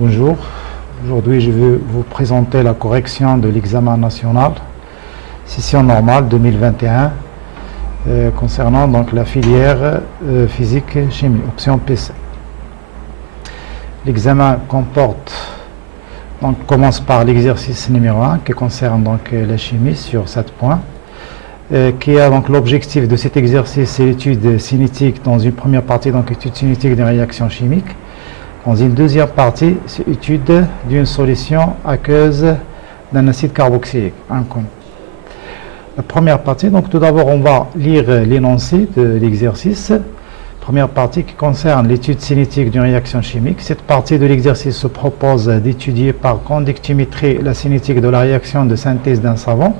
Bonjour, aujourd'hui je vais vous présenter la correction de l'examen national, session normale 2021, concernant donc la filière physique-chimie, option PC. L'examen commence par l'exercice numéro 1 qui concerne donc la chimie sur 7 points. Qui a donc l'objectif de cet exercice, c'est l'étude cinétique dans une première partie, donc étude cinétique des réactions chimiques. Dans une deuxième partie, c'est étude d'une solution aqueuse d'un acide carboxylique inconnu. La première partie, donc tout d'abord on va lire l'énoncé de l'exercice. Première partie qui concerne l'étude cinétique d'une réaction chimique. Cette partie de l'exercice se propose d'étudier par conductimétrie la cinétique de la réaction de synthèse d'un savon.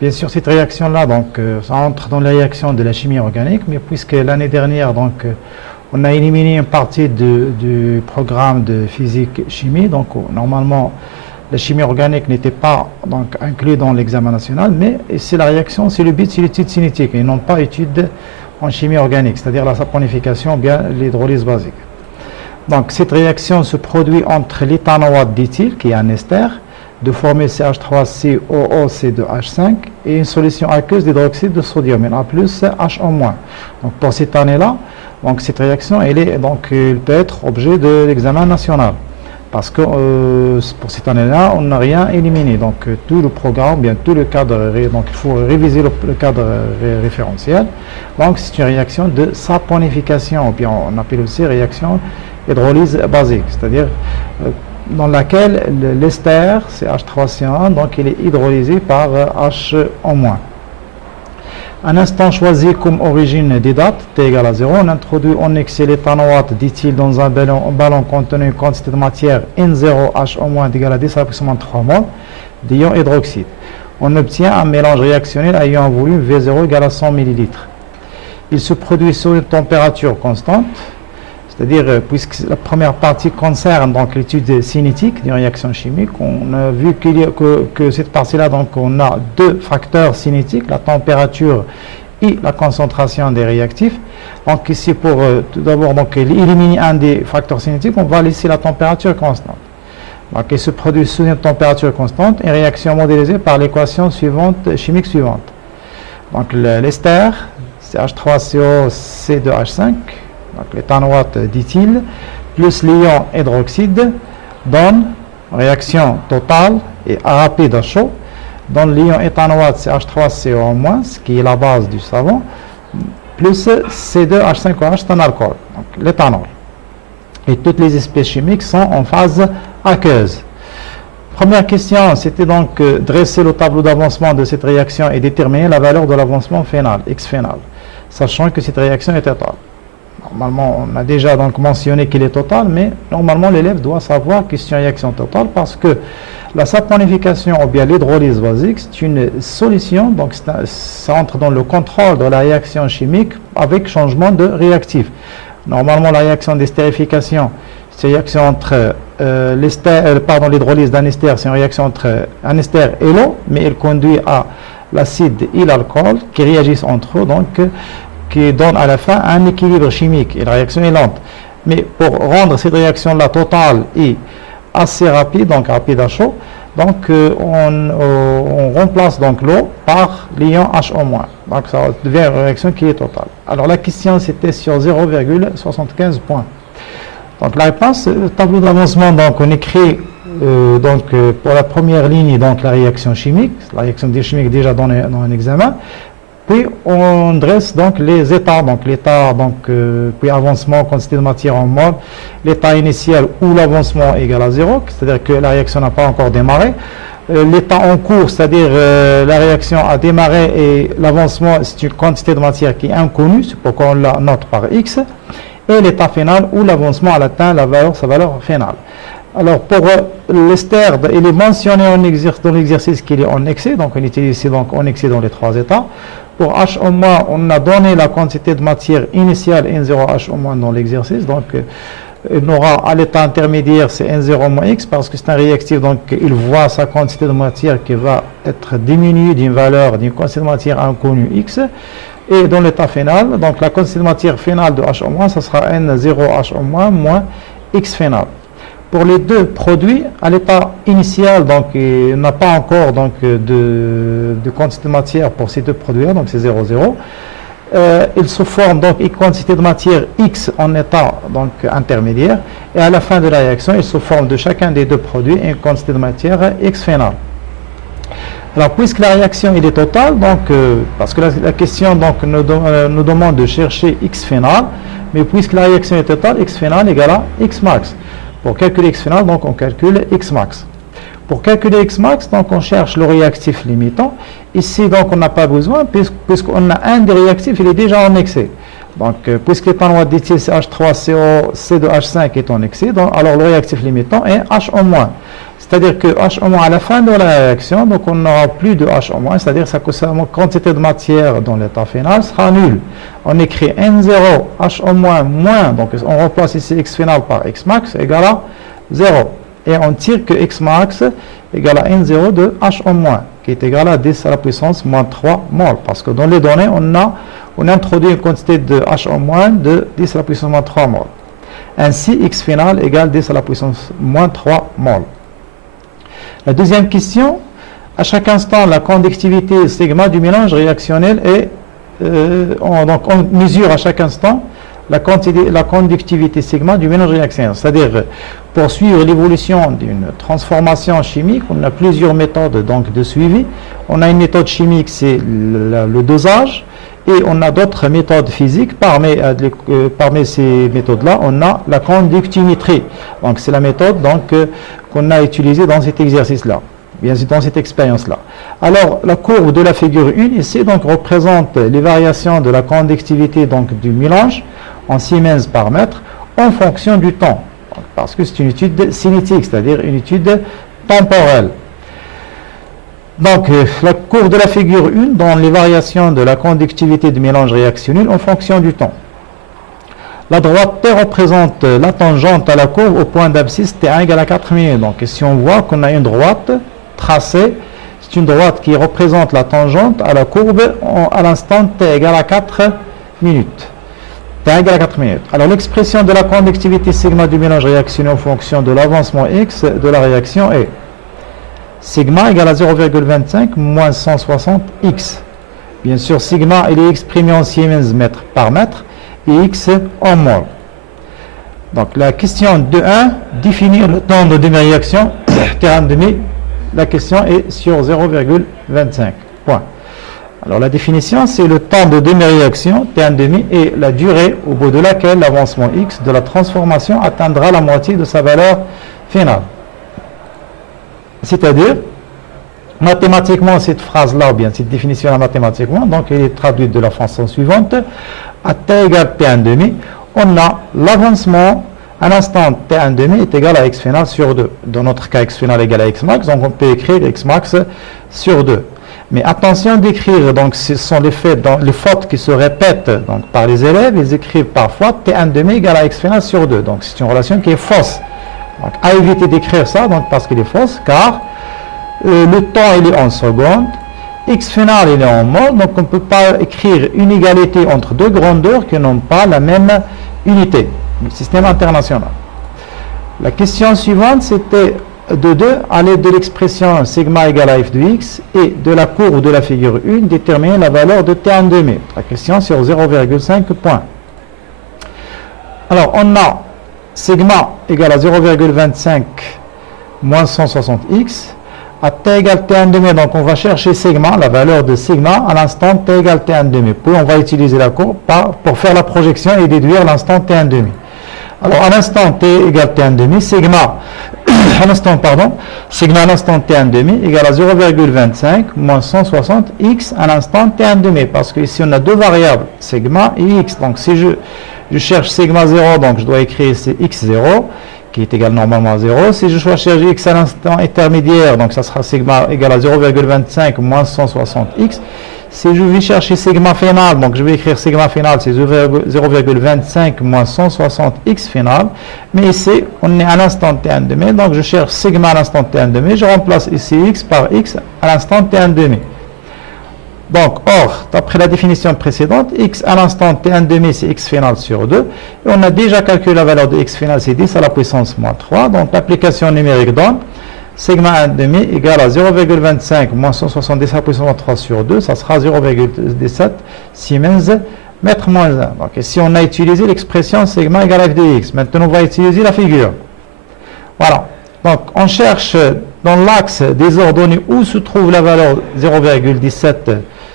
Bien sûr, cette réaction-là, donc, ça entre dans la réaction de la chimie organique, mais puisque l'année dernière, donc, on a éliminé une partie du programme de physique-chimie, donc normalement, la chimie organique n'était pas donc inclus dans l'examen national, mais c'est la réaction, c'est le but, c'est l'étude cinétique, et non pas étude en chimie organique, c'est-à-dire la saponification ou bien l'hydrolyse basique. Donc, cette réaction se produit entre l'éthanoate d'éthyle, qui est un ester, de formule CH3COOC2H5 et une solution aqueuse d'hydroxyde de sodium, Na plus HO-. Donc pour cette année-là, donc cette réaction, elle peut être objet de l'examen national. Parce que pour cette année-là, on n'a rien éliminé. Donc tout le programme, bien tout le cadre, donc il faut réviser le cadre référentiel. Donc c'est une réaction de saponification, ou bien on appelle aussi réaction hydrolyse basique, c'est-à-dire dans laquelle l'ester, c'est H3CN, donc il est hydrolysé par HO-. Un instant choisi comme origine des dates, t égale à 0, on introduit en excès l'éthanoate d'éthyle dans un ballon contenant une quantité de matière N0HO- égale à 10 à la 3 mol d'ion hydroxyde. On obtient un mélange réactionnel ayant un volume V0 égal à 100 ml. Il se produit sous une température constante. C'est-à-dire, puisque la première partie concerne donc l'étude cinétique d'une réaction chimique, on a vu que cette partie-là, donc on a deux facteurs cinétiques, la température et la concentration des réactifs. Donc ici, pour tout d'abord éliminer un des facteurs cinétiques, on va laisser la température constante. Donc il se produit sous une température constante, une réaction modélisée par l'équation chimique suivante. Donc l'ester, c'est H3COC2H5. Donc l'éthanoate d'éthyle plus l'ion hydroxyde donne réaction totale et rapide à chaud. Donne l'ion éthanoate CH3CO-, ce qui est la base du savon, plus C2H5OH, c'est un alcool, donc l'éthanol. Et toutes les espèces chimiques sont en phase aqueuse. Première question, c'était donc dresser le tableau d'avancement de cette réaction et déterminer la valeur de l'avancement final, X final, sachant que cette réaction est totale. Normalement, on a déjà donc mentionné qu'il est total, mais normalement l'élève doit savoir que c'est une réaction totale parce que la saponification ou bien l'hydrolyse basique, c'est une solution, donc ça entre dans le contrôle de la réaction chimique avec changement de réactif. Normalement, la réaction d'estérification, c'est une réaction entre l'hydrolyse d'un ester, c'est une réaction entre un ester et l'eau, mais elle conduit à l'acide et l'alcool qui réagissent entre eux, donc qui donne à la fin un équilibre chimique et la réaction est lente. Mais pour rendre cette réaction-là totale et assez rapide, donc rapide à chaud, donc on remplace donc l'eau par l'ion HO-. Donc ça devient une réaction qui est totale. Alors la question c'était sur 0,75 points. Donc la réponse, le tableau d'avancement, donc on écrit pour la première ligne donc la réaction chimique est déjà dans un examen. Puis on dresse donc les états, donc l'état, puis avancement, quantité de matière en mol, l'état initial où l'avancement est égal à 0, c'est-à-dire que la réaction n'a pas encore démarré. L'état en cours, c'est-à-dire la réaction a démarré et l'avancement, c'est une quantité de matière qui est inconnue, c'est pourquoi on la note par X. Et l'état final où l'avancement a atteint sa valeur finale. Alors pour l'ester, il est mentionné dans l'exercice qu'il est en excès, donc on utilise ici donc en excès dans les trois états. Pour HO-, on a donné la quantité de matière initiale N0HO- dans l'exercice, donc il aura à l'état intermédiaire c'est N0-X parce que c'est un réactif, donc il voit sa quantité de matière qui va être diminuée d'une quantité de matière inconnue X. Et dans l'état final, donc la quantité de matière finale de HO-, ça sera N0HO- moins X final. pour les deux produits à l'état initial, donc il n'a pas encore donc, de quantité de matière pour ces deux produits-là, donc c'est 0, 0. Il se forme donc une quantité de matière X en état donc, intermédiaire, et à la fin de la réaction, il se forme de chacun des deux produits une quantité de matière X finale. Alors, puisque la réaction est totale, donc, parce que la question donc, nous demande de chercher X final, mais puisque la réaction est totale, X final égale à X max. Pour calculer X final, donc, on calcule X max. Pour calculer X max, donc, on cherche le réactif limitant. Ici, donc, on n'a pas besoin, puisqu'on a un des réactifs, il est déjà en excès. Donc, puisque l'éthanol d'éthyle H3CO, C2H5 est en excès, donc, alors le réactif limitant est H en moins. C'est-à-dire que H en moins à la fin de la réaction, donc on n'aura plus de H en moins, c'est-à-dire que la quantité de matière dans l'état final sera nulle. On écrit N0, H en moins, moins, donc on remplace ici X final par X max égale à 0. Et on tire que X max égale à N0 de H en moins, qui est égal à 10 à la puissance moins 3 mol. Parce que dans les données, on a introduit une quantité de H en moins de 10 à la puissance moins 3 mol. Ainsi, X final égale 10 à la puissance moins 3 mol. La deuxième question, à chaque instant, la conductivité sigma du mélange réactionnel est, donc on mesure à chaque instant la conductivité sigma du mélange réactionnel. C'est-à-dire, pour suivre l'évolution d'une transformation chimique, on a plusieurs méthodes donc, de suivi. On a une méthode chimique, c'est le dosage, et on a d'autres méthodes physiques. Parmi ces méthodes-là, on a la conductimétrie. Donc, c'est la méthode qu'on a utilisée dans cet exercice-là, bien sûr dans cette expérience-là. Alors, la courbe de la figure 1 ici donc, représente les variations de la conductivité donc, du mélange en Siemens par mètre en fonction du temps. Donc, parce que c'est une étude cinétique, c'est-à-dire une étude temporelle. Donc, la courbe de la figure 1 donne les variations de la conductivité du mélange réactionnel en fonction du temps. La droite T représente la tangente à la courbe au point d'abscisse T1 égale à 4 minutes. Donc, si on voit qu'on a une droite tracée, c'est une droite qui représente la tangente à la courbe à l'instant T égale à 4 minutes. T1 égale à 4 minutes. Alors, l'expression de la conductivité sigma du mélange réactionnel en fonction de l'avancement X de la réaction est sigma égale à 0,25 moins 160 X. Bien sûr, sigma, il est exprimé en Siemens mètre par mètre et X en mol. Donc, la question 2.1, définir le temps de demi-réaction T1 demi. La question est sur 0,25 point. Alors, la définition, c'est le temps de demi-réaction T1 demi et la durée au bout de laquelle l'avancement X de la transformation atteindra la moitié de sa valeur finale. C'est-à-dire, mathématiquement, cette phrase-là, ou bien cette définition-là mathématiquement, donc elle est traduite de la façon suivante. À t égale t1 demi, on a l'avancement à l'instant t1 demi est égal à x final sur 2. Dans notre cas, x final égale à x max, donc on peut écrire x max sur 2. Mais attention d'écrire, donc ce sont les fautes qui se répètent donc, par les élèves, ils écrivent parfois t1 demi égale à x final sur 2. Donc c'est une relation qui est fausse. Donc, à éviter d'écrire ça, donc, parce qu'il est fausse, car le temps il est en secondes, x final il est en mol, donc on ne peut pas écrire une égalité entre deux grandeurs qui n'ont pas la même unité, le système international. La question suivante, c'était de 2, à l'aide de l'expression sigma égale à f de x et de la courbe de la figure 1, déterminer la valeur de t1 demi. La question sur 0,5 points. Alors, on a sigma égale à 0,25 moins 160x. À t égale t1 demi, donc on va chercher sigma, la valeur de sigma à l'instant t égale t1 demi. Puis on va utiliser la courbe pour faire la projection et déduire l'instant t1 demi. Alors à l'instant t égale t1 demi, sigma sigma à l'instant t1 demi égale à 0,25 moins 160x à l'instant t1 demi. Parce que ici on a deux variables, sigma et x. Donc si je cherche sigma 0, donc je dois écrire ici x0, qui est égal normalement à 0. Si je cherche x à l'instant intermédiaire, donc ça sera sigma égal à 0,25 moins 160x. Si je vais chercher sigma final, donc je vais écrire sigma final, c'est 0,25 moins 160x final. Mais ici, on est à l'instant t1 demi, donc je cherche sigma à l'instant t1 demi. Je remplace ici x par x à l'instant t1 demi. Donc, or, d'après la définition précédente, x à l'instant t1 demi, c'est x final sur 2. Et on a déjà calculé la valeur de x final, c'est 10 à la puissance moins 3. Donc, l'application numérique donne sigma 1 demi égale à 0,25 moins 170 à la puissance moins 3 sur 2. Ça sera 0,17 Siemens mètre moins 1. Donc, ici, on a utilisé l'expression sigma égale f de x. Maintenant, on va utiliser la figure. Voilà. Donc, on cherche dans l'axe des ordonnées où se trouve la valeur 0,17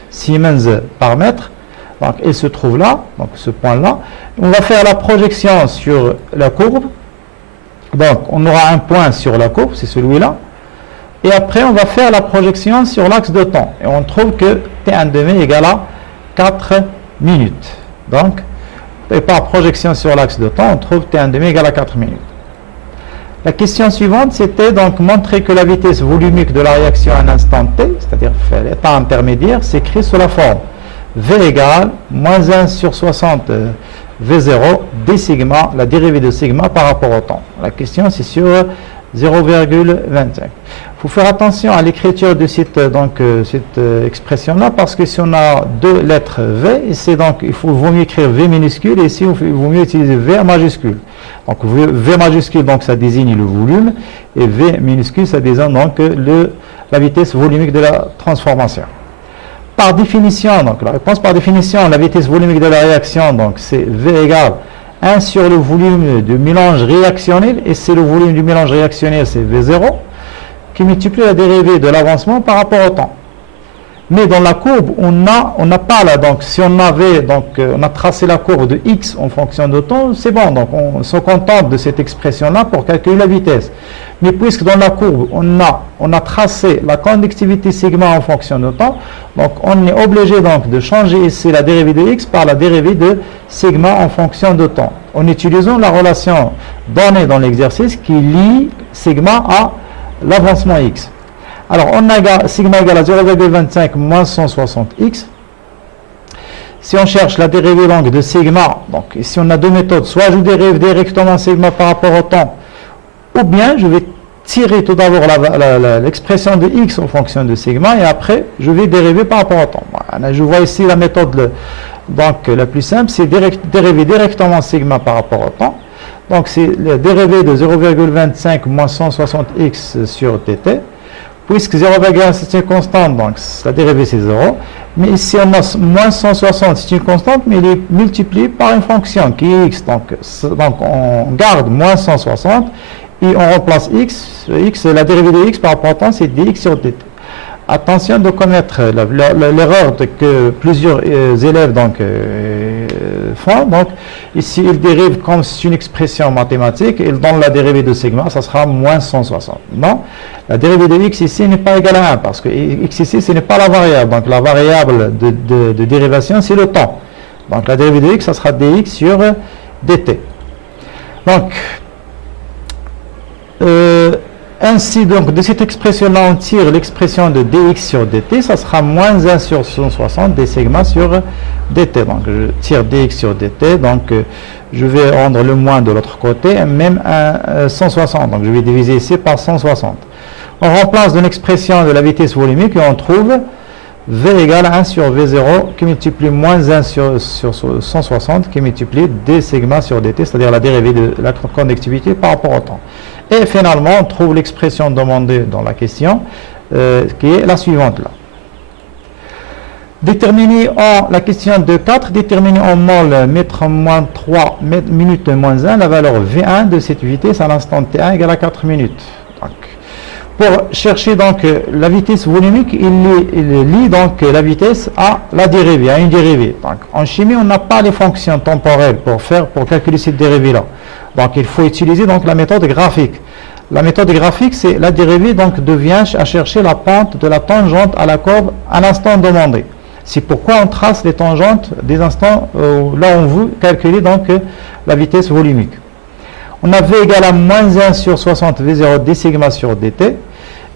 Siemens par mètre. Donc, elle se trouve là, donc ce point-là. On va faire la projection sur la courbe. Donc, on aura un point sur la courbe, c'est celui-là. Et après, on va faire la projection sur l'axe de temps. Et on trouve que T1 demi égale à 4 minutes. Donc, et par projection sur l'axe de temps, on trouve T1 demi égale à 4 minutes. La question suivante, c'était donc montrer que la vitesse volumique de la réaction à un instant t, c'est-à-dire l'état intermédiaire, s'écrit sous la forme V égale moins 1 sur 60 V0 d sigma, la dérivée de sigma par rapport au temps. La question, c'est sur 0,25. Il faut faire attention à l'écriture de cette expression-là, parce que si on a deux lettres V, c'est donc, vaut mieux écrire V minuscule, et ici, il vaut mieux utiliser V majuscule. Donc V majuscule, donc ça désigne le volume, et V minuscule, ça désigne donc la vitesse volumique de la transformation. Par définition, donc la réponse par définition, la vitesse volumique de la réaction, donc c'est V égale 1 sur le volume du mélange réactionnel, et c'est le volume du mélange réactionnel, c'est V0, qui multiplie la dérivée de l'avancement par rapport au temps. Mais dans la courbe, on n'a pas là, donc si on a tracé la courbe de x en fonction de temps, c'est bon, donc on se contente de cette expression-là pour calculer la vitesse. Mais puisque dans la courbe, on a tracé la conductivité sigma en fonction de temps, donc on est obligé donc de changer ici la dérivée de x par la dérivée de sigma en fonction de temps, en utilisant la relation donnée dans l'exercice qui lie sigma à l'avancement x. Alors, on a sigma égale à 0,25 moins 160x. Si on cherche la dérivée longue de sigma, donc ici on a deux méthodes, soit je dérive directement sigma par rapport au temps, ou bien je vais tirer tout d'abord l'expression de x en fonction de sigma, et après je vais dériver par rapport au temps. Voilà, je vois ici la méthode la plus simple, c'est dériver directement sigma par rapport au temps. Donc c'est la dérivée de 0,25 moins 160x sur dt. Puisque 0,1 c'est une constante, donc la dérivée c'est 0. Mais ici on a moins 160, c'est une constante, mais il est multiplié par une fonction qui est x. Donc on garde moins 160 et on remplace x. La dérivée de x par rapport au temps, c'est dx sur dt. Attention de connaître l'erreur que plusieurs élèves font. Donc ici ils dérivent comme c'est une expression mathématique, ils donnent la dérivée de sigma, ça sera moins 160. Non, la dérivée de x ici n'est pas égale à 1, parce que x ici ce n'est pas la variable, donc la variable de dérivation c'est le temps. Donc la dérivée de x, ça sera dx sur dt. Donc ainsi, donc, de cette expression-là, on tire l'expression de dx sur dt, ça sera moins 1 sur 160 d sigma sur dt. Donc, je tire dx sur dt, donc je vais rendre le moins de l'autre côté, même 160. Donc, je vais diviser ici par 160. On remplace dans l'expression de la vitesse volumique et on trouve v égale 1 sur v0 qui multiplie moins 1 sur 160 qui multiplie d sigma sur dt, c'est-à-dire la dérivée de la conductivité par rapport au temps. Et finalement, on trouve l'expression demandée dans la question, qui est la suivante là. La question de 4, déterminer en mol mètre moins 3 minutes moins 1 la valeur V1 de cette vitesse à l'instant T1 égale à 4 minutes. Donc, pour chercher donc la vitesse volumique, il lie donc la vitesse à la dérivée, à une dérivée. Donc, en chimie, on n'a pas les fonctions temporelles pour calculer cette dérivée-là. Donc, il faut utiliser donc la méthode graphique. La méthode graphique, c'est la dérivée donc devient à chercher la pente de la tangente à la courbe à l'instant demandé. C'est pourquoi on trace les tangentes des instants là on veut calculer donc la vitesse volumique. On a V égale à moins 1 sur 60 V0 d sigma sur dt.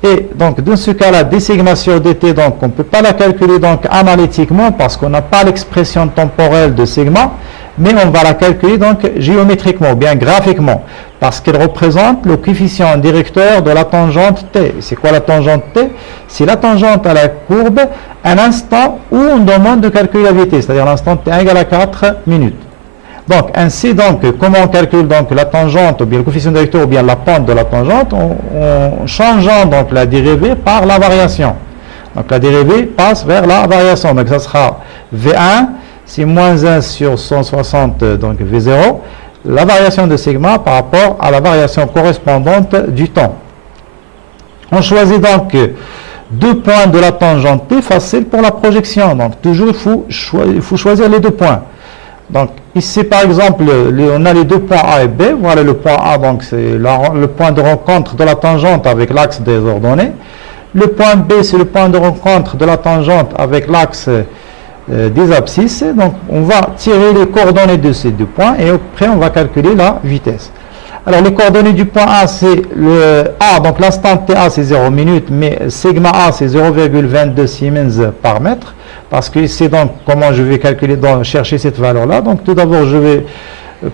Et donc dans ce cas-là, d sigma sur dt, donc on ne peut pas la calculer donc analytiquement parce qu'on n'a pas l'expression temporelle de sigma, mais on va la calculer donc géométriquement ou bien graphiquement. parce qu'elle représente le coefficient directeur de la tangente t. C'est quoi la tangente t? C'est la tangente à la courbe à l'instant où on demande de calculer la vitesse, c'est-à-dire l'instant t égale à 4 minutes. Donc, ainsi, donc, comment on calcule donc la tangente, ou bien le coefficient directeur, ou bien la pente de la tangente, en changeant donc la dérivée par la variation. Donc, la dérivée passe vers la variation. Donc, ça sera V1, c'est moins 1 sur 160, donc V0, la variation de sigma par rapport à la variation correspondante du temps. On choisit donc deux points de la tangente T facile pour la projection. Donc, toujours, il faut choisir les deux points. Donc, ici, par exemple, on a les deux points A et B. Voilà le point A, donc c'est le point de rencontre de la tangente avec l'axe des ordonnées. Le point B, c'est le point de rencontre de la tangente avec l'axe des abscisses. Donc, on va tirer les coordonnées de ces deux points et après, on va calculer la vitesse. Alors, les coordonnées du point A, c'est le A, donc l'instant TA, c'est 0 minutes, mais sigma A, c'est 0,22 Siemens par mètre. Parce que c'est donc comment je vais calculer, chercher cette valeur-là. Donc, tout d'abord, je vais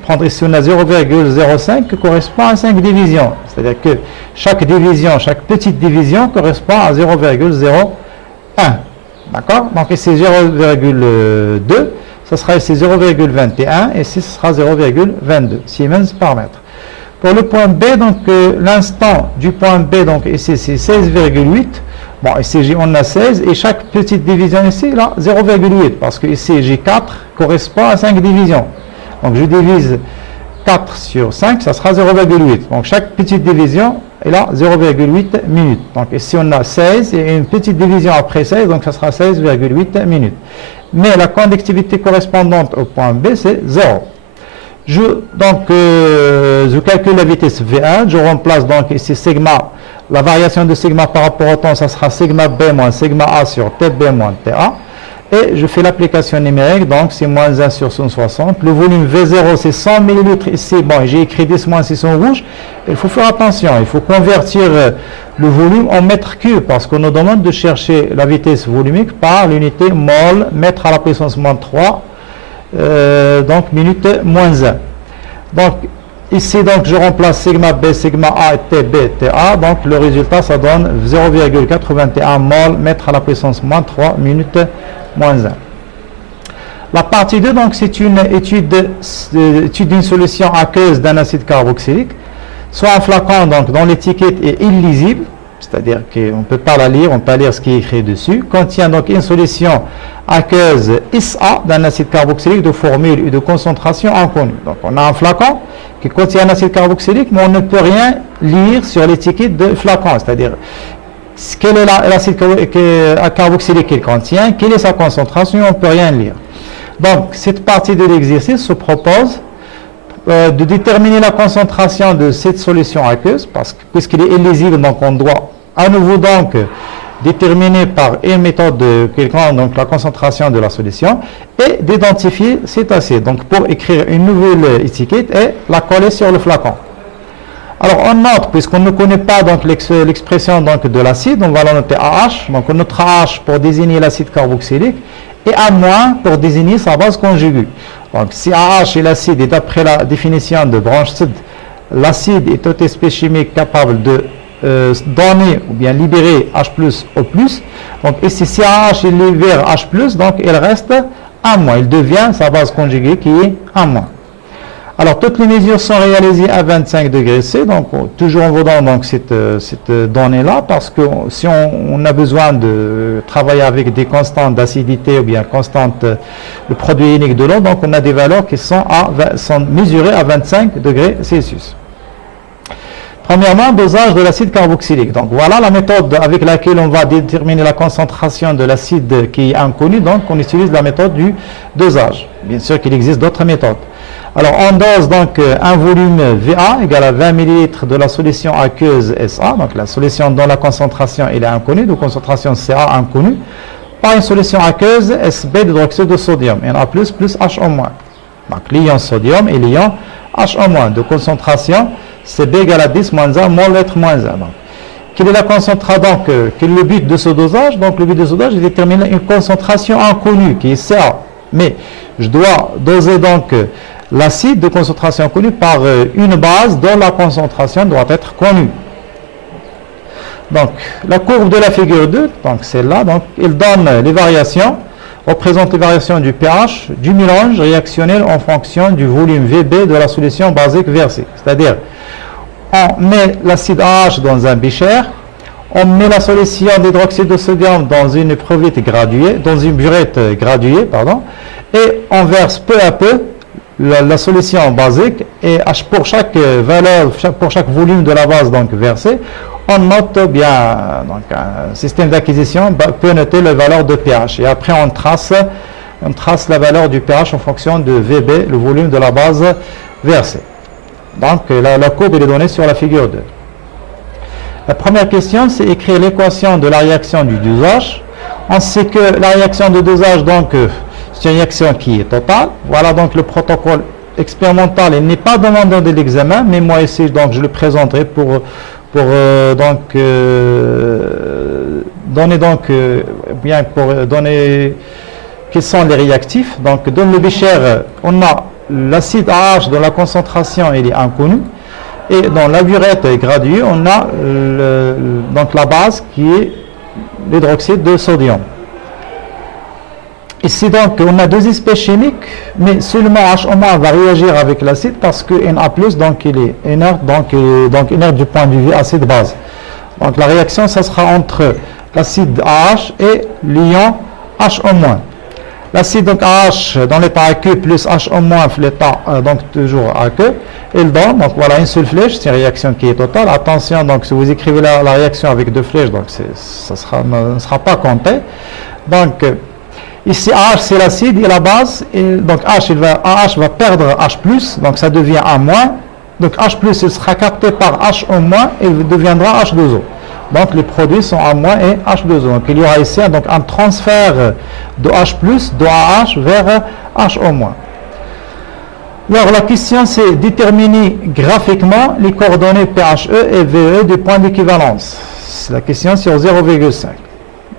prendre ici, on a 0,05 qui correspond à 5 divisions. C'est-à-dire que chaque division, chaque petite division correspond à 0,01. D'accord? Donc, ici, 0,2, ça sera ici 0,21, et ici, ce sera 0,22 Siemens par mètre. Pour le point B, donc, l'instant du point B, donc, ici, c'est 16,8. Bon, ici, on a 16, et chaque petite division ici, là, 0,8, parce que ici, J4 correspond à 5 divisions. Donc, je divise 4 sur 5, ça sera 0,8. Donc, chaque petite division est là, 0,8 minutes. Donc, ici, on a 16, et une petite division après 16, donc ça sera 16,8 minutes. Mais la conductivité correspondante au point B, c'est 0. Je calcule la vitesse V1, je remplace donc ici sigma, la variation de sigma par rapport au temps, ça sera sigma B moins sigma A sur TB moins TA. Et je fais l'application numérique, donc c'est moins 1 sur 160. Le volume V0, c'est 100 ml ici. Bon, j'ai écrit 10 moins 6 en rouge. Il faut faire attention, il faut convertir le volume en mètres cubes, parce qu'on nous demande de chercher la vitesse volumique par l'unité mol, mètre à la puissance moins 3. Donc minute moins 1. Donc ici, donc je remplace sigma B, sigma A et TB, TA. Donc le résultat, ça donne 0,81 mol mètre à la puissance moins 3 minute moins 1. La partie 2, donc c'est une étude d'une solution aqueuse d'un acide carboxylique. Soit un flacon, donc dont l'étiquette est illisible, c'est-à-dire qu'on ne peut pas la lire, on peut pas lire ce qui est écrit dessus, contient donc une solution aqueuse SA d'un acide carboxylique de formule et de concentration inconnue. Donc on a un flacon qui contient un acide carboxylique, mais on ne peut rien lire sur l'étiquette de flacon, c'est-à-dire quel est l'acide carboxylique qu'il contient, quelle est sa concentration, on ne peut rien lire. Donc cette partie de l'exercice se propose de déterminer la concentration de cette solution aqueuse, puisqu'il est illisible, donc on doit à nouveau donc déterminer par une méthode quelconque donc la concentration de la solution et d'identifier cet acide. Donc pour écrire une nouvelle étiquette et la coller sur le flacon. Alors on note, puisqu'on ne connaît pas donc l'expression donc de l'acide, on va la noter AH. Donc on notera AH pour désigner l'acide carboxylique et A- pour désigner sa base conjuguée. Donc si AH est l'acide et d'après la définition de Bronsted, l'acide est toute espèce chimique capable de donner ou bien libérer H plus O+. Donc ici si AH il libère H+, donc il reste A-, il devient sa base conjuguée qui est A-. Alors toutes les mesures sont réalisées à 25 degrés C, donc toujours en votant donc cette donnée-là, parce que si on a besoin de travailler avec des constantes d'acidité ou bien constantes le produit unique de l'eau, donc on a des valeurs qui sont mesurées à 25 degrés Celsius. Premièrement, dosage de l'acide carboxylique. Donc voilà la méthode avec laquelle on va déterminer la concentration de l'acide qui est inconnue. Donc on utilise la méthode du dosage. Bien sûr qu'il existe d'autres méthodes. Alors on dose donc un volume VA égal à 20 ml de la solution aqueuse SA, donc la solution dont la concentration est inconnue, de concentration CA inconnue, par une solution aqueuse SB d'hydroxyde de sodium, Na+, plus HO-. Donc l'ion sodium et l'ion HO-, de concentration CB égale à 10 moins 1 mol litre moins 1. Donc, quelle est la concentration, donc quel est le but de ce dosage? Donc le but de ce dosage est de déterminer une concentration inconnue qui est CA. Mais je dois doser donc l'acide de concentration connue par une base dont la concentration doit être connue. Donc, la courbe de la figure 2, donc celle-là, donc, elle donne les variations, représente les variations du pH du mélange réactionnel en fonction du volume VB de la solution basique versée. C'est-à-dire, on met l'acide AH dans un bécher, on met la solution d'hydroxyde de sodium dans une burette graduée, et on verse peu à peu la solution basique, et pour chaque valeur, pour chaque volume de la base donc versé, on note bien, donc un système d'acquisition peut noter la valeur de pH, et après on trace la valeur du pH en fonction de VB, le volume de la base versée. Donc la courbe est donnée sur la figure 2. La première question, c'est écrire l'équation de la réaction du dosage. On sait que la réaction de dosage, donc, c'est une réaction qui est totale. Voilà donc le protocole expérimental. Il n'est pas demandé de l'examen, mais moi ici, donc, je le présenterai pour donner quels sont les réactifs. Donc, dans le bécher, on a l'acide AH dont la concentration elle est inconnue. Et dans la burette graduée, on a donc la base qui est l'hydroxyde de sodium. Ici donc on a deux espèces chimiques, mais seulement HO- va réagir avec l'acide parce que Na+, donc il est inerte, donc inerte du point de vue acide-base. Donc la réaction, ça sera entre l'acide AH et l'ion HO-. L'acide donc AH dans l'état aqueux plus HO- l'état donc toujours aqueux, il donne donc voilà une seule flèche, c'est une réaction qui est totale. Attention, donc si vous écrivez la réaction avec deux flèches, donc ça ne sera pas compté. Donc ici AH c'est l'acide et la base, et donc AH va perdre H+, donc ça devient A-. Donc H+, il sera capté par HO- et il deviendra H2O. Donc les produits sont A- et H2O. Donc il y aura ici donc un transfert de H+, de AH vers HO-. Alors la question c'est déterminer graphiquement les coordonnées PHE et VE du point d'équivalence. La question sur 0,5.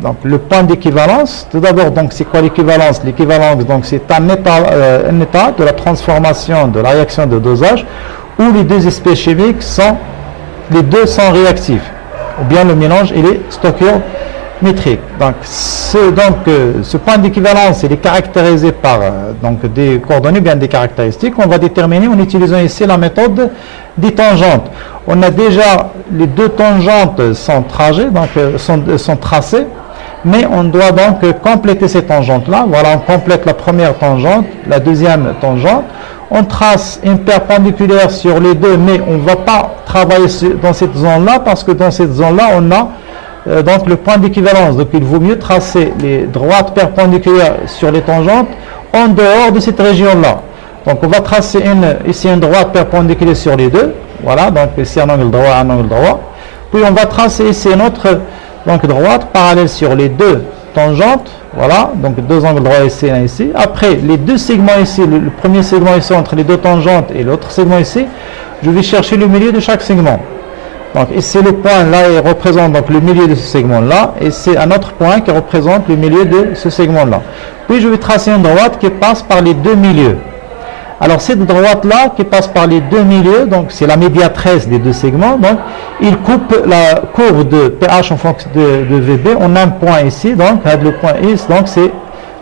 Donc le point d'équivalence, tout d'abord, donc c'est quoi l'équivalence? L'équivalence, donc c'est un état de la transformation de la réaction de dosage où les deux espèces chimiques les deux sont réactifs, ou bien le mélange il est stoichiométrique. Donc ce point d'équivalence il est caractérisé par donc des coordonnées, bien des caractéristiques. On va déterminer en utilisant ici la méthode des tangentes. On a déjà les deux tangentes sont tracées, mais on doit donc compléter ces tangentes-là. Voilà, on complète la première tangente, la deuxième tangente. On trace une perpendiculaire sur les deux, mais on ne va pas travailler dans cette zone-là, parce que dans cette zone-là, on a donc le point d'équivalence. Donc il vaut mieux tracer les droites perpendiculaires sur les tangentes en dehors de cette région-là. Donc on va tracer ici une droite perpendiculaire sur les deux. Voilà, donc ici un angle droit. Puis on va tracer ici une autre droite parallèle sur les deux tangentes. Voilà, donc deux angles droits ici et un ici. Après, les deux segments ici, le premier segment ici entre les deux tangentes et l'autre segment ici, je vais chercher le milieu de chaque segment. Donc ici le point là, il représente donc le milieu de ce segment-là, et c'est un autre point qui représente le milieu de ce segment-là. Puis je vais tracer une droite qui passe par les deux milieux. Alors cette droite-là qui passe par les deux milieux, donc c'est la médiatrice des deux segments, donc il coupe la courbe de pH en fonction de VB en un point ici, donc le point ici, donc c'est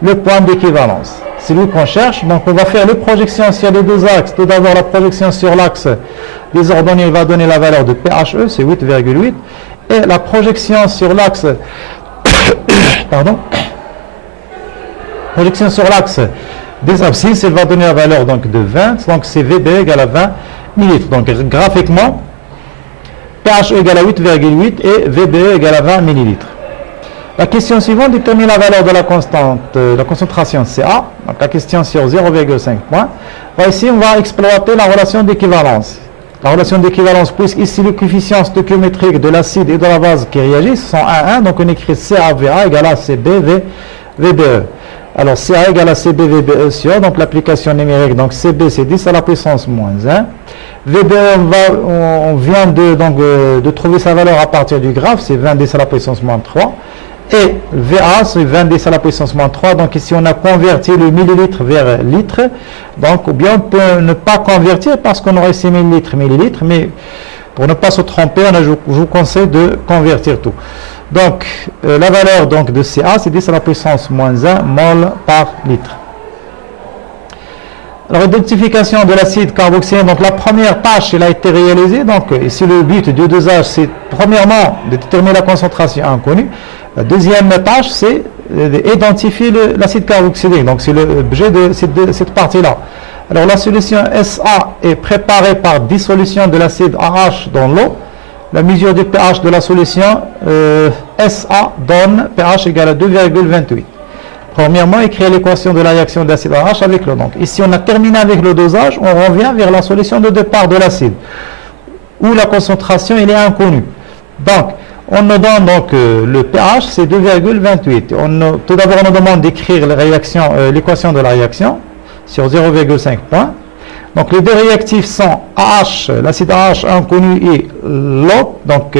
le point d'équivalence. C'est lui qu'on cherche, donc on va faire les projections sur les deux axes. Tout d'abord la projection sur l'axe des ordonnées va donner la valeur de PHE, c'est 8,8, et la projection sur l'axe projection sur l'axe des abscisses, elle va donner la valeur donc de 20, donc c'est VB égale à 20 millilitres. Donc graphiquement, PHE égale à 8,8 et VB égale à 20 millilitres. La question suivante détermine la valeur de la constante, la concentration CA. Donc la question sur 0,5 points. Ici, on va exploiter la relation d'équivalence. La relation d'équivalence, puisque ici le coefficient stoichiométrique de l'acide et de la base qui réagissent sont 1, 1, donc on écrit CAVA égale à CB VBE. Alors CA égale à CB VBE sur, donc l'application numérique, donc CB c'est 10 à la puissance moins 1. VBE, on vient de trouver sa valeur à partir du graphe, c'est 20 10 à la puissance moins 3. Et VA, c'est 20 10 à la puissance moins 3. Donc ici, on a converti le millilitre vers litre. Donc, ou bien on peut ne pas convertir parce qu'on aurait ici millilitres. Mais pour ne pas se tromper, je vous conseille de convertir tout. Donc, la valeur donc, de Ca, c'est 10 à la puissance moins 1 mol par litre. Alors, identification de l'acide carboxylique, donc la première tâche, elle a été réalisée. Donc, ici, le but du dosage, c'est premièrement de déterminer la concentration inconnue. La deuxième tâche, c'est d'identifier l'acide carboxylique. Donc, c'est l'objet de cette partie-là. Alors, la solution SA est préparée par dissolution de l'acide AH dans l'eau. La mesure du pH de la solution SA donne pH égal à 2,28. Premièrement, écrire l'équation de la réaction d'acide AH avec l'eau. Donc, ici, on a terminé avec le dosage. On revient vers la solution de départ de l'acide, où la concentration elle est inconnue. Donc, on nous donne donc le pH, c'est 2,28. Tout d'abord, on nous demande d'écrire l'équation de la réaction sur 0,5 points. Donc, les deux réactifs sont AH, l'acide AH inconnu et l'eau. Donc,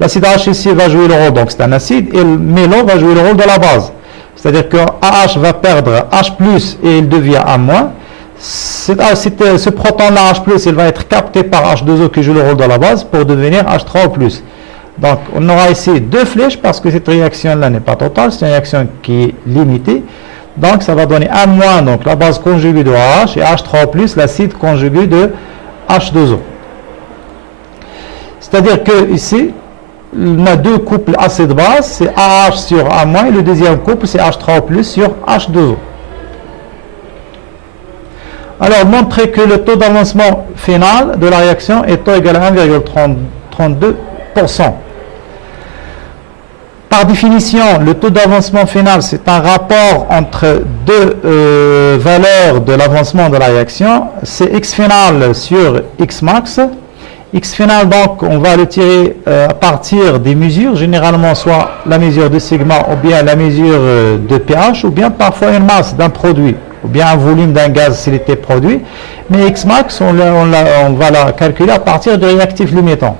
l'acide AH ici va jouer le rôle, donc c'est un acide, mais l'eau va jouer le rôle de la base. C'est-à-dire que AH va perdre H+, et il devient A-. Ce proton-là, H+, il va être capté par H2O qui joue le rôle de la base pour devenir H3O+. Donc, on aura ici deux flèches parce que cette réaction-là n'est pas totale, c'est une réaction qui est limitée. Donc, ça va donner A-, donc la base conjuguée de AH, et H3O+, l'acide conjugué de H2O. C'est-à-dire que ici, on a deux couples acide-base, c'est AH sur A-, et le deuxième couple, c'est H3O+, sur H2O. Alors, montrer que le taux d'avancement final de la réaction est égal à 1,32%. Par définition, le taux d'avancement final, c'est un rapport entre deux valeurs de l'avancement de la réaction. C'est X final sur X max. X final, donc, on va le tirer à partir des mesures, généralement soit la mesure de sigma ou bien la mesure de pH, ou bien parfois une masse d'un produit, ou bien un volume d'un gaz s'il était produit. Mais X max, on va la calculer à partir du réactif limitant.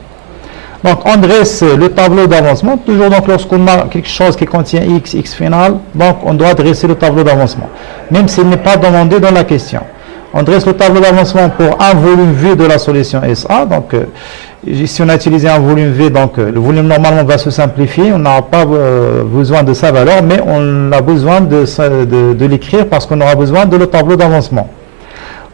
Donc, on dresse le tableau d'avancement. Toujours, donc, lorsqu'on a quelque chose qui contient X final, donc, on doit dresser le tableau d'avancement, même s'il n'est pas demandé dans la question. On dresse le tableau d'avancement pour un volume V de la solution SA. Donc, si on a utilisé un volume V, donc, le volume normalement va se simplifier. On n'a pas besoin de sa valeur, mais on a besoin de l'écrire parce qu'on aura besoin de le tableau d'avancement.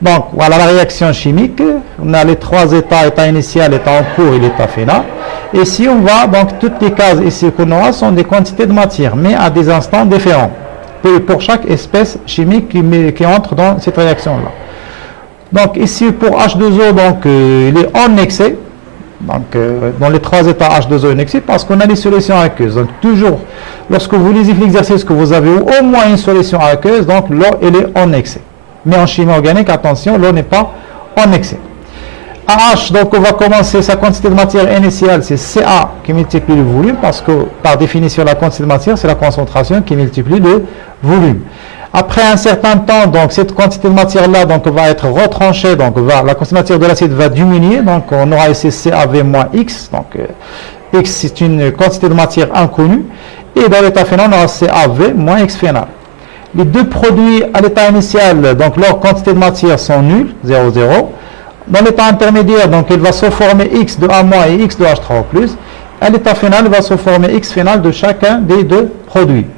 Donc, voilà la réaction chimique. On a les trois états, état initial, état en cours et l'état final. Et si on va, donc, toutes les cases ici qu'on aura sont des quantités de matière, mais à des instants différents, pour chaque espèce chimique qui entre dans cette réaction-là. Donc, ici, pour H2O, donc, il est en excès. Donc, dans les trois états H2O en excès, parce qu'on a les solutions aqueuses. Donc, toujours, lorsque vous lisez l'exercice que vous avez au moins une solution aqueuse, donc, l'eau, elle est en excès. Mais en chimie organique, attention, l'eau n'est pas en excès. AH, donc on va commencer sa quantité de matière initiale, c'est Ca qui multiplie le volume, parce que par définition, la quantité de matière, c'est la concentration qui multiplie le volume. Après un certain temps, donc cette quantité de matière-là donc, va être retranchée, donc la quantité de matière de l'acide va diminuer, donc on aura ici CaV moins X, donc X c'est une quantité de matière inconnue, et dans l'état final, on aura CaV moins X final. Les deux produits à l'état initial, donc leur quantité de matière sont nuls, 0, 0. Dans l'état intermédiaire, donc il va se former X de A- et X de H3O+. À l'état final, il va se former X final de chacun des deux produits.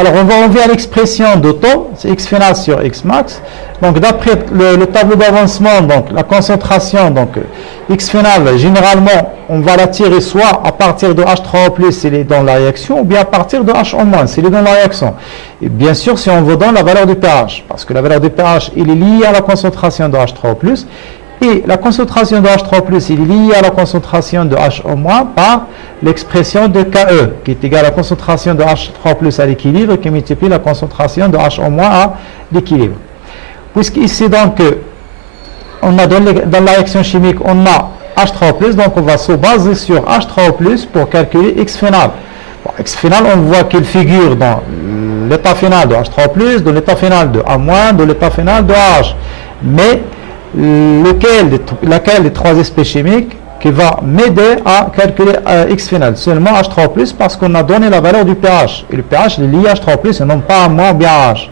Alors, on va enlever à l'expression de taux, c'est X final sur X max. Donc, d'après le tableau d'avancement, donc la concentration, donc X final, généralement, on va la tirer soit à partir de H3O+, s'il est dans la réaction, ou bien à partir de H en moins, s'il est dans la réaction. Et bien sûr, si on veut dans la valeur du pH, parce que la valeur du pH, il est liée à la concentration de H3O+, et la concentration de H3+, il est liée à la concentration de H en moins par l'expression de KE, qui est égale à la concentration de H3+ à l'équilibre, qui multiplie la concentration de H en moins à l'équilibre. Puisqu'ici, donc, on a dans la réaction chimique, on a H3+, donc on va se baser sur H3+ pour calculer X final. Bon, X final, on voit qu'il figure dans l'état final de H3+, dans l'état final de A-, dans l'état final de H. Mais laquelle des trois espèces chimiques qui va m'aider à calculer X final. Seulement H3+, parce qu'on a donné la valeur du pH. Et le pH est lié à H3+, et non pas à moins ou bien à H.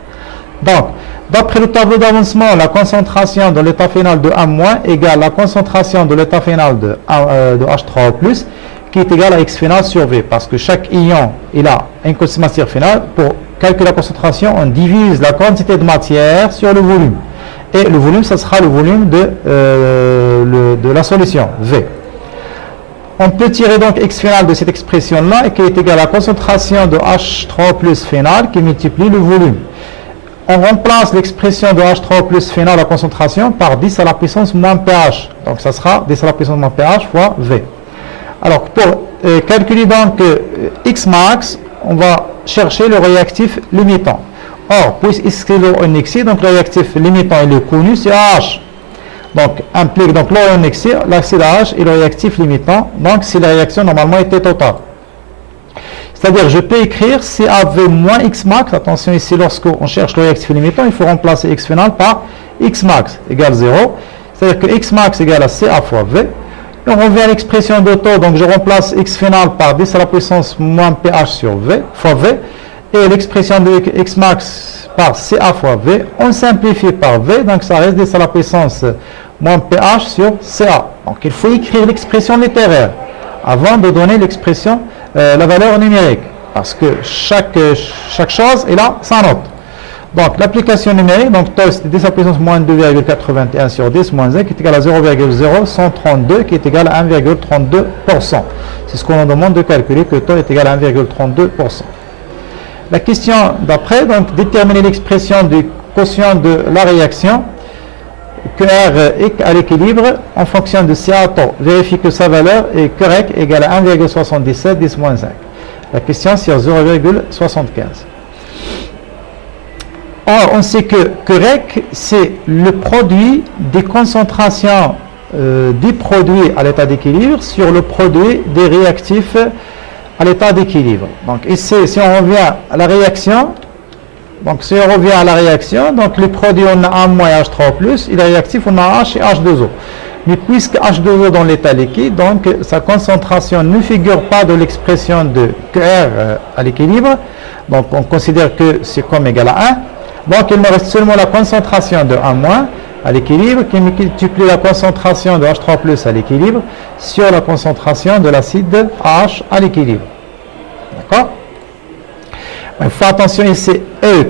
Donc, d'après le tableau d'avancement, la concentration de l'état final de A- égale la concentration de l'état final de H3+, qui est égal à X final sur V, parce que chaque ion il a une quantité de matière finale. Pour calculer la concentration, on divise la quantité de matière sur le volume. Et le volume, ça sera le volume de la solution, V. On peut tirer donc X final de cette expression-là, et qui est égal à la concentration de H3+ final qui multiplie le volume. On remplace l'expression de H3+ final, la concentration, par 10 à la puissance moins pH. Donc ça sera 10 à la puissance moins pH fois V. Alors, pour calculer donc X max, on va chercher le réactif limitant. Or, puisqu'il est en excès, donc le réactif limitant il est connu, c'est H. Donc, implique donc l'eau en excès, l'acide H et le réactif limitant. Donc, si la réaction normalement était totale. C'est-à-dire, je peux écrire CAV moins X max. Attention ici, lorsqu'on cherche le réactif limitant, il faut remplacer X final par X max égale 0. C'est-à-dire que X max égale à CA fois V. On revient à l'expression d'auto, donc je remplace X final par 10 à la puissance moins pH sur V, fois V, et l'expression de X max par CA fois V, on simplifie par V, donc ça reste 10 à la puissance moins pH sur CA. Donc il faut écrire l'expression littéraire avant de donner l'expression, la valeur numérique, parce que chaque chose est là sa note. Donc, l'application numérique, donc tau, c'est 10 à la puissance moins 2,81 sur 10 moins 1, qui est égal à 0,0132, qui est égal à 1,32%. C'est ce qu'on nous demande de calculer, que tau est égal à 1,32%. La question d'après, donc, déterminer l'expression du quotient de la réaction, que R est à l'équilibre en fonction de CA tau. Vérifie que sa valeur est correcte, égale à 1,77, 10 moins 5. La question, c'est 0,75. Or, on sait que REC, c'est le produit des concentrations des produits à l'état d'équilibre sur le produit des réactifs à l'état d'équilibre. Donc, ici, si on revient à la réaction, donc les produits, on a A- et H3+, et les réactifs, on a H et H2O. Mais puisque H2O dans l'état liquide, donc sa concentration ne figure pas de l'expression de R à l'équilibre, donc on considère que c'est comme égal à 1. Donc, il me reste seulement la concentration de A- à l'équilibre qui multiplie la concentration de H3+ à l'équilibre sur la concentration de l'acide H à l'équilibre. D'accord? Il faut attention ici,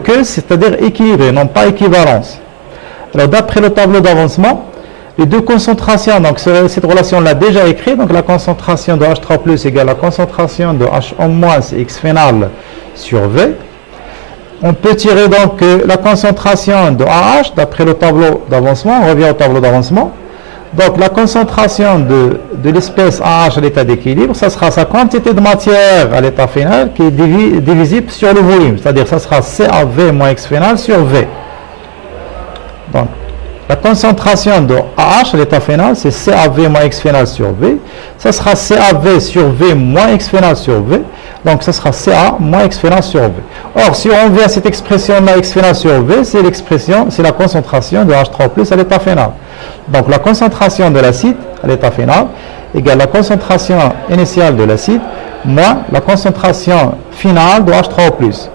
que c'est-à-dire équilibré, non pas équivalence. Alors, d'après le tableau d'avancement, les deux concentrations, donc cette relation l'a déjà écrite, donc la concentration de H3+ égale la concentration de H- c'est X final sur V. On peut tirer donc la concentration de AH d'après le tableau d'avancement. On revient au tableau d'avancement. Donc la concentration de l'espèce AH à l'état d'équilibre, ça sera sa quantité de matière à l'état final qui est divisible sur le volume. C'est-à-dire ça sera CAV moins X final sur V. Donc la concentration de AH à l'état final, c'est CAV moins X final sur V. Ça sera CAV sur V moins X final sur V. Donc, ça sera CA moins X final sur V. Or, si on revient à cette expression-là, X final sur V, c'est la concentration de H3+ à l'état final. Donc, la concentration de l'acide à l'état final égale la concentration initiale de l'acide moins la concentration finale de H3+.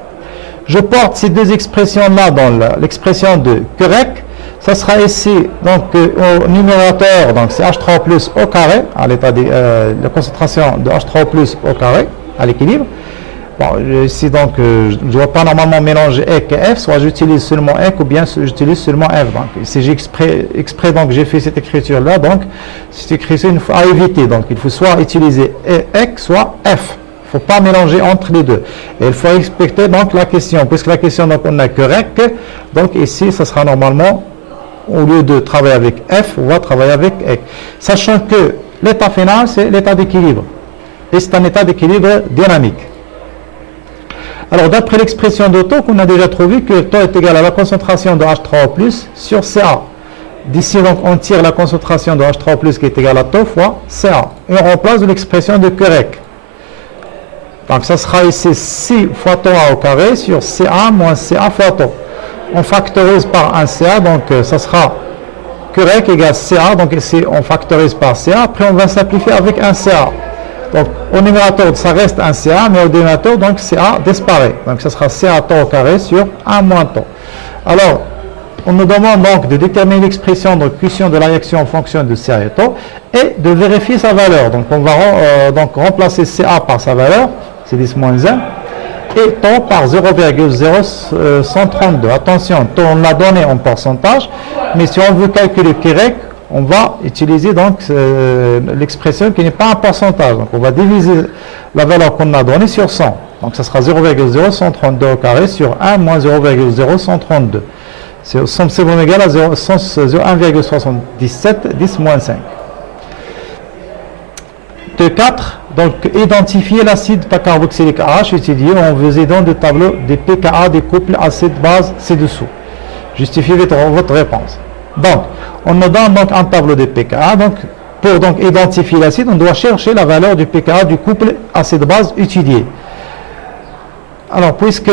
Je porte ces deux expressions-là dans l'expression de correct. Ça sera ici, donc, au numérateur, donc c'est H3+ au carré, à l'état de la concentration de H3+ au carré, à l'équilibre. Bon, ici, donc, je ne dois pas normalement mélanger EC et F, soit j'utilise seulement EC ou bien j'utilise seulement F. Donc, ici, j'ai exprès donc, j'ai fait cette écriture-là, donc, cette écriture, il faut éviter. Donc, il faut soit utiliser EC, soit F. Il ne faut pas mélanger entre les deux. Et il faut respecter, donc, la question. Puisque la question, donc, on a correct, donc, ici, ça sera normalement, au lieu de travailler avec F, on va travailler avec EC. Sachant que l'état final, c'est l'état d'équilibre. Et c'est un état d'équilibre dynamique. Alors, d'après l'expression de taux qu'on a déjà trouvé, que taux est égal à la concentration de H3+ sur Ca. D'ici, donc, on tire la concentration de H3+ qui est égale à taux fois Ca. Et on remplace l'expression de correct. Donc, ça sera ici 6 fois taux A au carré sur Ca moins Ca fois taux. On factorise par un Ca, donc ça sera QREC égale CA, donc ici on factorise par CA, après on va simplifier avec un CA. Donc au numérateur ça reste un CA, mais au dénominateur donc CA disparaît. Donc ça sera CA tau au carré sur 1 moins tau. Alors, on nous demande donc de déterminer l'expression de quotient de la réaction en fonction de CA et tau et de vérifier sa valeur. Donc on va donc remplacer CA par sa valeur, c'est 10 moins 1, et tau par 0,0132. Attention, tau on l'a donné en pourcentage, mais si on veut calculer QREC, on va utiliser donc l'expression qui n'est pas un pourcentage. Donc on va diviser la valeur qu'on a donnée sur 100. Donc ça sera 0,0132 au carré sur 1 moins 0,0132. C'est bon égal à 1,77, 10 moins 5. De 4, donc identifier l'acide carboxylique AH étudié en faisant des tableaux des pKa des couples acide-base ci-dessous. Justifiez votre réponse. Donc, on nous donne donc un tableau de pKa. Donc, pour donc identifier l'acide, on doit chercher la valeur du pKa du couple acide-base étudié. Alors, puisque